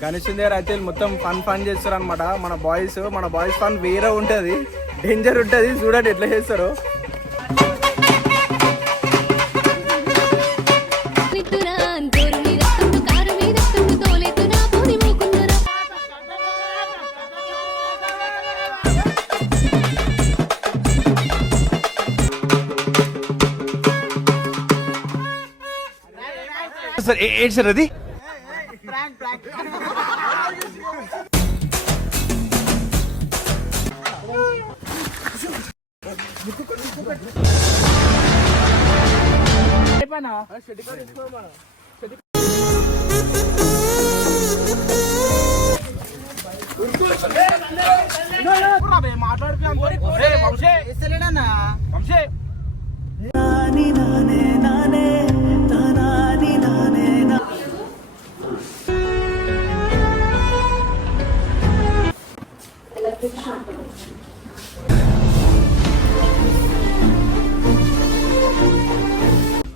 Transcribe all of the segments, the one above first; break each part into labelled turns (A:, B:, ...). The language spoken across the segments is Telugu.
A: గణేష్ దగ్గర అయితే మొత్తం ఫన్ ఫన్ చేస్తారు అనమాట మన బాయ్స్ మన బాయ్స్ ఫన్ వేరే ఉంటుంది. డేంజర్ ఉంటుంది చూడండి ఎట్లా చేస్తారు.
B: సార్ ఏంటి సార్ అది? మీరెత్తుండు తోలెత్తురా పోని మూకున్నరా
A: సార్ ఏంటి sir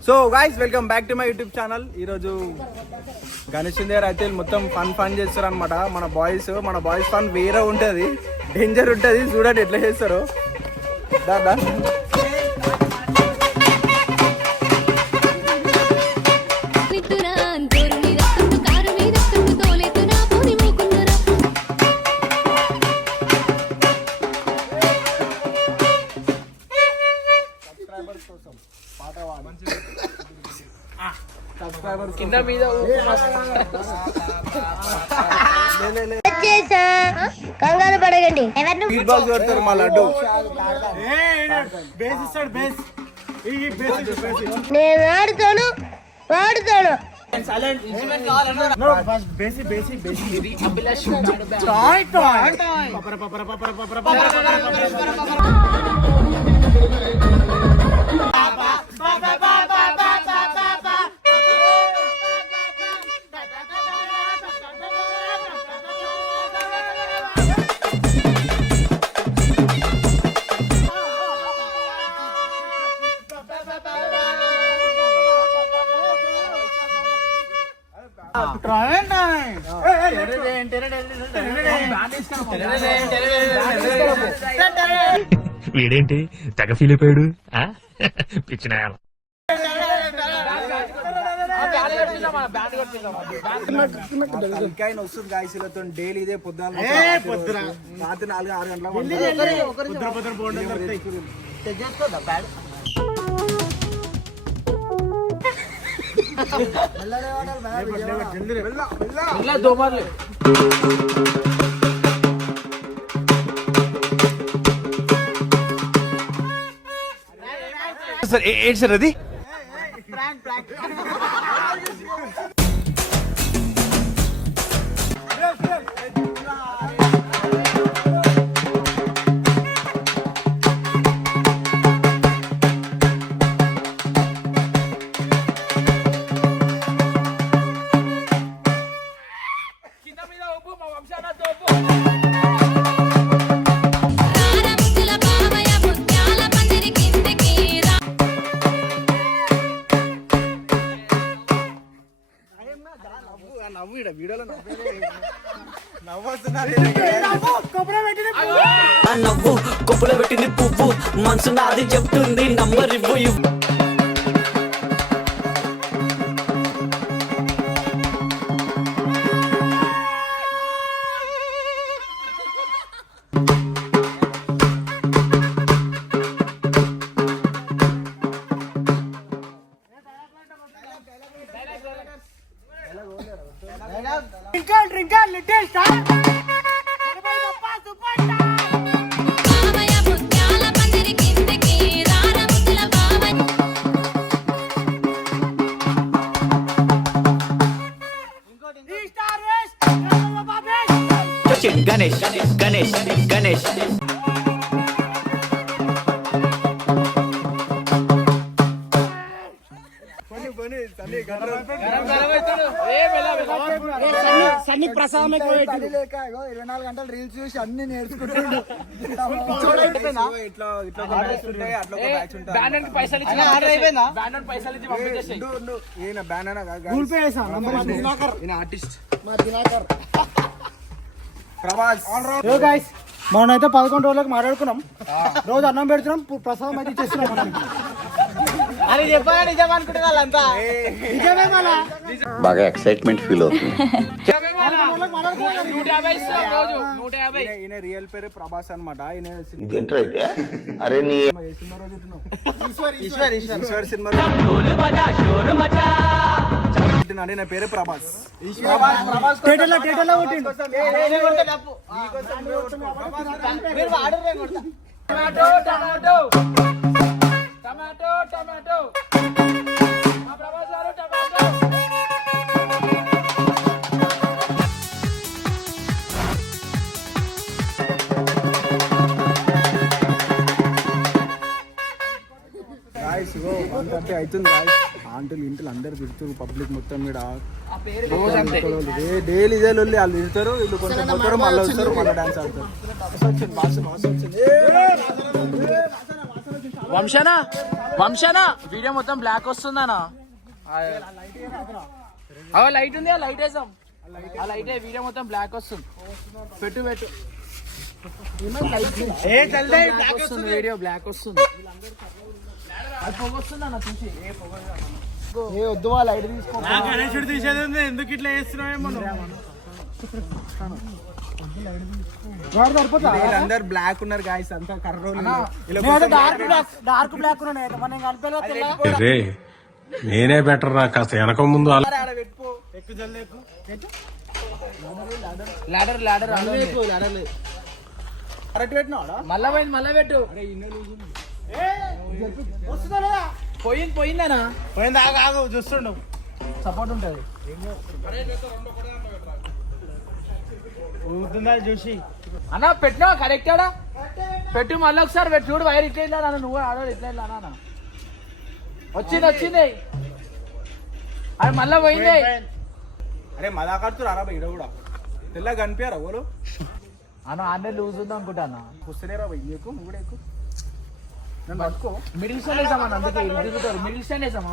A: so guys welcome back to my YouTube channel ఈరోజు గణేష్ దగ్గర అయితే మొత్తం ఫన్ ఫన్ చేస్తారు అనమాట మన బాయ్స్ మన బాయ్స్ ఫన్ వేరే ఉంటది. డేంజర్ ఉంటది చూడండి ఎట్లా చేస్తారు. దాదా కింద మీద
C: కంగారు పడగండి
A: కొడతారు మా లడ్డు.
C: నేను ఆడుతాను వాడుతాను
D: వీడేంటి? తెగ ఫీల్ అయిపోయాడు? ఆ? పిచ్చిన
A: వస్తుంది గాయసులతో డైలీ ఇదే పొద్దున. రాత్రి నాలుగు ఆరు గంటల సార్ ఏంటి సార్ అది?
B: రార
A: నవ్వు
E: కొప్పులో పెట్టింది పువ్వు. మనసు నాది చెప్తుంది నంబర్ ఇవ్వు ఇవ్వు.
B: బావయ్య
F: చేసా నంబర్
A: ఈయన ఆర్టిస్ట్
F: మా దినాకర్
A: ప్రభాస్
F: ఏ మనం మనమైతే పదకొండు రోజులకు మాట్లాడుకున్నాం. రోజు అన్నం పెడుతున్నాం ప్రసాదం అయితే ఇచ్చేస్తున్నాం మనం.
G: అరే చెప్పా నిజం అనుకుంటే వాళ్ళంతా?
F: నిజమే మళ్ళా?
H: బాగా ఎక్సైట్మెంట్ ఫీల్ అవుతుంది.
A: ఈయన- రియల్ పేరు ప్రభాస్ అన్నమాట. ఈయన
H: అరే నీ
A: సినిమా రోజు చెప్పినావు? ఈశ్వర్ సినిమా అండి నా పేరు
F: Prabhas.
G: Tomato tomato. Tomato tomato. మా ప్రభాస్ గారు టమాటో.
A: గాయస్ ఇగో వన్ థర్టీ అవుతుంది ఆంటీలు ఇంటిలు అందరు తిడుతారు పబ్లిక్ మొత్తం మీద డైలీ ఇదే లొల్లి వాళ్ళు తిడతారు వీళ్ళు కొంచెం మళ్ళీ వస్తారు మళ్ళీ డాన్స్ ఆడతారు. బాస్ వచ్చింది, బాస్ బాస్ వచ్చింది.
G: వంశనా? వంశనా? వీడియో మొత్తం బ్లాక్ వస్తుందనా? అవ లైట్ ఉంది ఆ లైట్ వేసాం. ఆ లైట్ వీడియో మొత్తం బ్లాక్ వస్తుంది. పెట్టు పెట్టు. బ్లాక్ వస్తుంది వీడియో బ్లాక్ వస్తుంది.
F: ఏ వద్దు ఐడి తీసుకో.
G: తీసేది ఉంది ఎందుకు ఇట్లా
F: సరిపోతా
A: వీళ్ళందరూ బ్లాక్ ఉన్నారు గాయస్ అంతా కర్రోలు
F: డార్క్ బ్లాక్ డార్క్ బ్లాక్ మన కనిపించలేదు
D: రే నేనే బెటర్ రా కాస్త వెనక ముందు ఆలో-
G: లాడర్ లాడర్
A: కరెక్ట్
G: మళ్ళా పోయింది మళ్ళా పెట్టు. పోయింది పోయిందనా
F: పోయింది ఆగు ఆగు చూస్తుండు.
G: సపోర్ట్ ఉంటది.
F: ఊరుతుందా చూసి?
G: అన్న పెట్టినా కరెక్టాడా పెట్టు మళ్ళీ ఒకసారి పెట్టు. చూడు వైర్ ఇట్లా ఇట్లా అన్న నువ్వు ఆడవాడు ఇట్లా ఇట్లా అన్న వచ్చింది వచ్చింది. అది మళ్ళా పోయింది.
A: అరే మదా కడుతురు అరా ఈడ కూడా. తెల్ల కనిపించారా ఓలు
G: అన్న ఆన్నే లూజ్ ఉంది అనుకుంటా అన్న.
A: వస్తలేరా భయ్ ఎక్కువ నువ్వు కూడా ఎక్కువ
G: మిడిల్ స్టాండ్ వేసాం అన్న అందుకే మిడిల్ స్టాండ్ వేసాం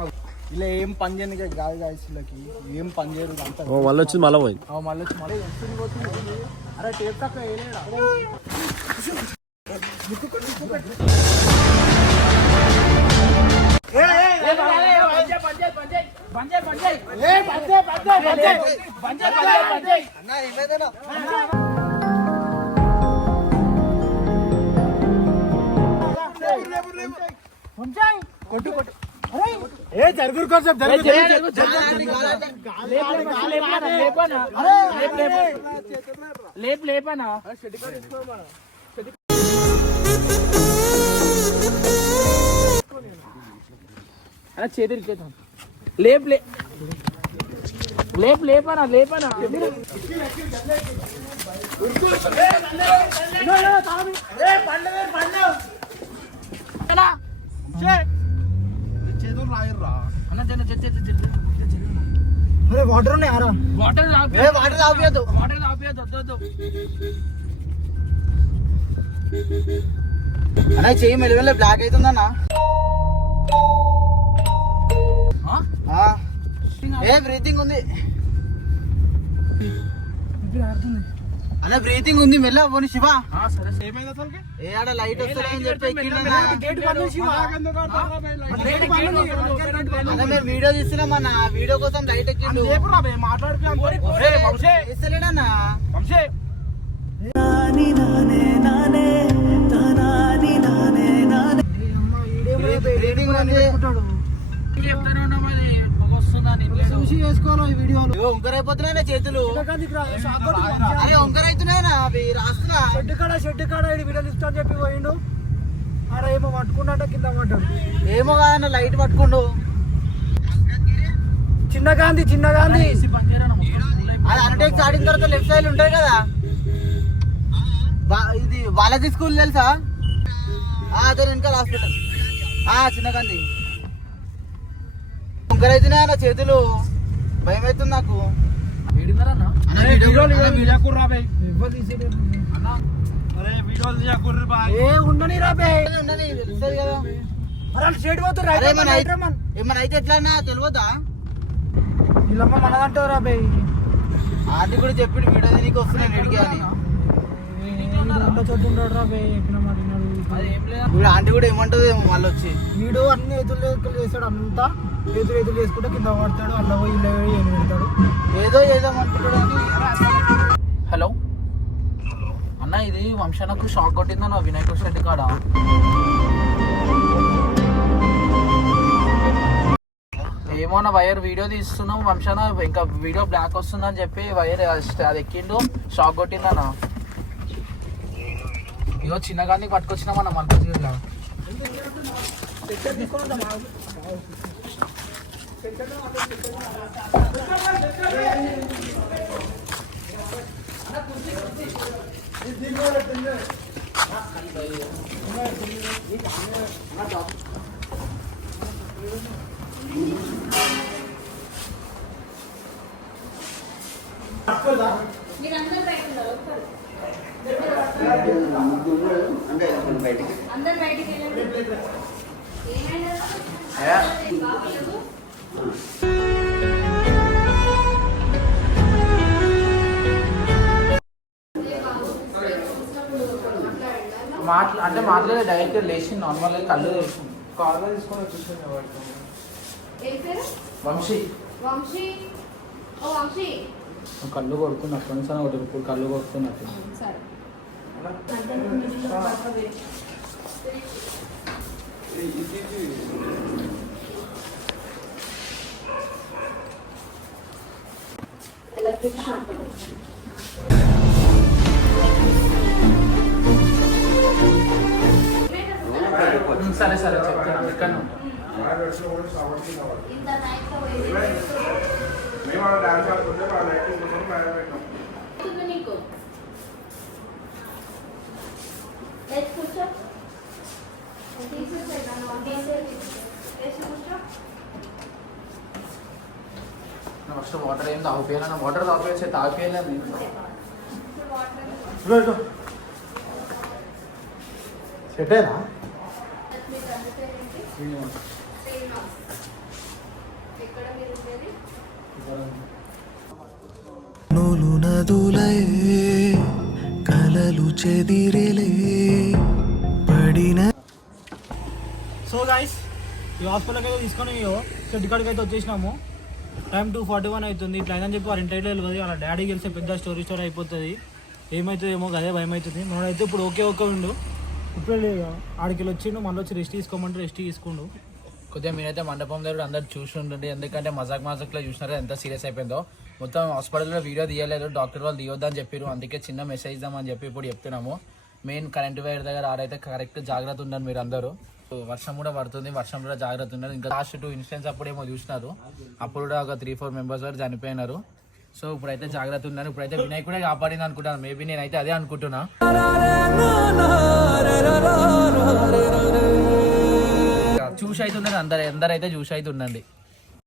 A: ఇలా ఏం పని చేయని కాదు గాయస్ వీళ్ళకి ఏం పని చేయరు అంతా
D: మళ్ళీ వచ్చింది మళ్ళీ పోయింది
G: మళ్ళీ వచ్చి మళ్ళీ వస్తుంది పోతుంది
A: అరే టేప్ తక్కువ వేయలేడా
F: ఏ జరుగురు జరుగు
G: లేపు లేపనా? అలా చేతి ఇరికేద్దాం. లేపు లే లేపు లేపనా లేపనా? అన్నా. అన్న, జర, జర, జర.
F: అరే వాటర్ ఉన్నాయి ఆరా?
G: వాటర్
F: ఏ వాటర్ తాపియద్దు
G: వాటర్ తాపియద్దు వద్దు వద్దు.
F: అన్న చెయ్యి మెలుగులో బ్లాక్ అవుతుందన్నా? ఏ బ్రీతింగ్ ఉంది. అన్న బ్రీతింగ్ ఉంది మెల్ల పోని శివ.
G: ఆ, సరే సరే.
F: ఏ ఆడ లైట్ వస్తలేదని చెప్పి వీడియో తీస్తున్నాం అన్న. వీడియో కోసం లైట్ ఎక్కిండు ఇస్తలేడన్నా బ్రీతింగ్ ఉంది.
G: చెప్తానే ఉన్నాం అది పొగ వస్తుందని
F: చూసి చేసుకోవాలి ఈ వీడియోలు? ఒంకర అయిపోతున్నాయి చేతులు. అరే ఒంకర అవుతున్నాయనా అవి రాస్తున్నా. షెడ్ కాడ షెడ్ కాడ వీడియో ఇస్తా అని చెప్పి పోయిండు. అరే ఏమో పట్టుకున్నట్ట కింద పడ్డాడు. ఏమో కాదన్న లైట్ పట్టుకుండు. చిన్న గాంధీ చిన్న గాంధీ. అది అన్టేక్స్ ఆడిన తర్వాత లెఫ్ట్ సైడ్ ఉంటాయి కదా. ఇది బాలాజీ స్కూల్ తెలుసా? ఆ, అదే వెనకాల హాస్పిటల్. ఆ చిన్న గాంధీ. ఒంకర అవుతున్నాయన్న చేతులు భయం అవుతుంది నాకు.
G: ఏడున్నారా అన్న?
F: ఏ ఉండని రాబే అరే స్ట్రేట్ పోతురు
G: ఏమన్నా అయితే ఎట్లా తెలియదా?
F: వీళ్ళమ్మ మనదంటావు రాబే
G: అది కూడా చెప్పి వీడియో దీనికి వస్తున్నాను అని.
F: రాబే చెప్పిన విన్నాడు.
G: వీడు ఆంటీ కూడా ఏమంటది ఏమో మళ్ళీ వచ్చి.
F: వీడు అన్ని ఎదురు ఎదురు చేస్తాడు అంతా. ఎదురు ఎదురు చేసుకుంటే కింద పడతాడు అల్ల పోయి ఇల్ల పోయి ఏం పెడతాడు
G: ఏదో ఏదో అనుకుంటాడు హలో. అన్న ఇది వంశనకు షాక్ కొట్టిందన్న వినాయక శెట్టి కాడ? ఏమో నా వైర్ వీడియో తీస్తున్నాం వంశన ఇంకా వీడియో బ్లాక్ వస్తుందని చెప్పి వైర్ అది ఎక్కిండు షాక్ కొట్టిందన్న. ఇగో చిన్నగాని పట్టుకొచ్చినా మన మల్పతిలో
B: అందరు బయటికి వెళ్ళండి
G: మాట్లా అంటే మాట్లాడే డైరెక్ట్ లేచి నార్మల్గా కళ్ళు తీసుకొని వంశీ.
B: వంశీ. ఓ వంశీ.
G: కళ్ళు కొడుతున్నా ఫ్రెండ్స్ అని ఒకటి ఇప్పుడు కళ్ళు కొడుతున్నట్టు
B: సరే.
G: ఉమ్, సరే సరే చెప్తాను ఇక్కడ
B: ఇంత నైట్ పోయింది
G: ఫస్ట్ వాటర్ ఏం తాగిపోయాను వాటర్ తాగిపోయి తాగిపోయలేదు నేను.
F: సెట్ అయినా
I: నూలు నదులే కలలు చెదిరిలే.
F: సో గాయస్ ఈ హాస్పిటల్కి అయితే తీసుకొని షెడ్ కాడికి అయితే వచ్చేసినాము. టైం టూ ఫార్టీ వన్ అవుతుంది. ఇట్లా అయిందని చెప్పి వాళ్ళ ఇంటైట్లో వెళ్ళదు వాళ్ళ డాడీ గెలిస్తే పెద్ద స్టోరీ స్టోరీ అయిపోతుంది. ఏమవుతుందేమో అదే భయం అవుతుంది మనమైతే ఇప్పుడు ఓకే ఓకే ఉండు. ఇప్పుడు ఆడికి వచ్చిండు. మళ్ళీ వచ్చి రెస్ట్ తీసుకోమంటే రెస్ట్ తీసుకుండు.
G: కొద్దిగా మీరైతే మండపం దగ్గర అందరు చూసి ఉండండి ఎందుకంటే మజాక్ మజాక్లో చూసినారు ఎంత సీరియస్ అయిపోయిందో. మొత్తం హాస్పిటల్లో వీడియో తీయలేదు. డాక్టర్ వాళ్ళు తీయొద్దని చెప్పారు అందుకే చిన్న మెసేజ్ ఇద్దామని చెప్పి ఇప్పుడు చెప్తున్నాము. మెయిన్ కరెంట్ వైర్ దగ్గర ఆడైతే కరెక్ట్ జాగ్రత్త ఉండండి మీరు అందరూ వర్షం కూడా పడుతుంది వర్షం కూడా జాగ్రత్త ఉన్నారు ఇంకా లాస్ట్ టూ ఇన్సిడెంట్స్ అప్పుడేమో చూసినారు. అప్పుడు కూడా ఒక త్రీ ఫోర్ మెంబర్స్ వరకు చనిపోయినారు. సో ఇప్పుడైతే జాగ్రత్త ఉన్నాను ఇప్పుడైతే వినాయక్ కూడా కాపాడింది అనుకుంటాను మేబీ నేనైతే అదే అనుకుంటున్నా. చూసి అయితే ఉన్నది అందరు అందరైతే చూసి అయితే ఉండండి.